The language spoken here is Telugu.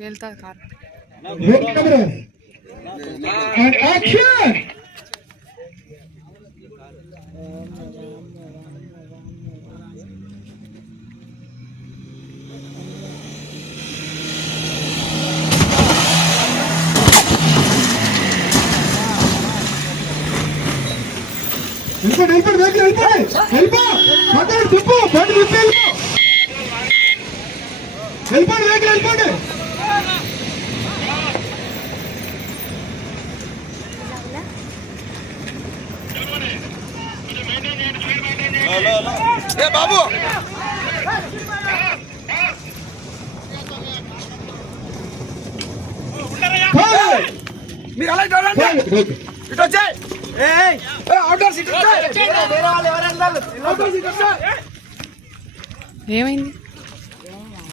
వెళ్తా కార్ బాబు మీరు అలా చూడండి ఇటు వచ్చాయి అవుట్డోర్ సీట్ ఏమైంది?